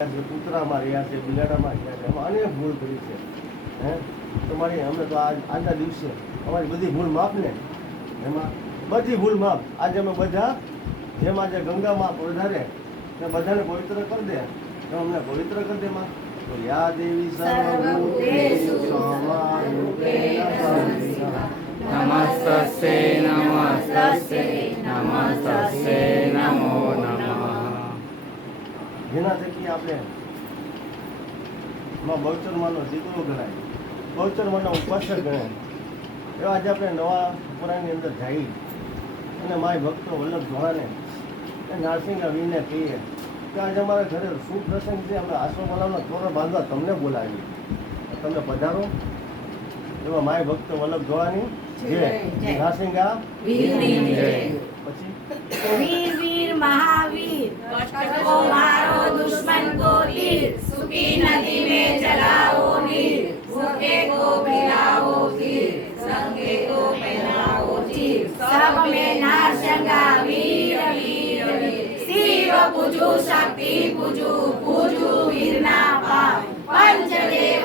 કૂતરામાં રહ્યા છે, બિલાડામાં રહ્યા છે, એમાં અનેક ભૂલ કરી છે. હે તમારી અમે તો આજના દિવસે અમારી બધી ભૂલ માફ ને, એમાં બધી ભૂલ માફ. આજે અમે બધા જેમ આજે ગંગામાં વધારે ને બધાને પવિત્ર કરી દે, તો અમને પવિત્ર કરી દે માં. તો યા દેવી સર્વભૂતેષુ સમારૂપેણ સંસ્થિતા નમસ્તે નમસ્તે નમસ્તે નમો નમઃ. જેના થકી આપણે માં બહુચરમાનો દીકરો ગણાય, બહુચરમાના ઉપાસક ગણાય. એવા આજે આપણે નવા પુરાણની અંદર જઈ અને માય ભક્તો વલ્લભ ધોળાને એ નારસિંગા વીરને કહીએ કે આજે અમારા ઘરે શું પ્રસંગ છે, અમે આશ્રમવાલાનો તોરણ બાંધવા તમને બોલાવી, તમે પધારો. એવા માય ભક્તો વલ્લભ ધોળાની જય, નારસિંગા વીરની જય. પછી વીર વીર મહાવીર को मारो दुश्मन को तीर सूखी नदी में चलाओ नीर भूखे को पिलाओ खीर संगे को पहनाओ चीर सब में नारसंगा वीर वीर वीर शिव पूजू शक्ति पूजू पूजू वीर ना पाव पंचदेव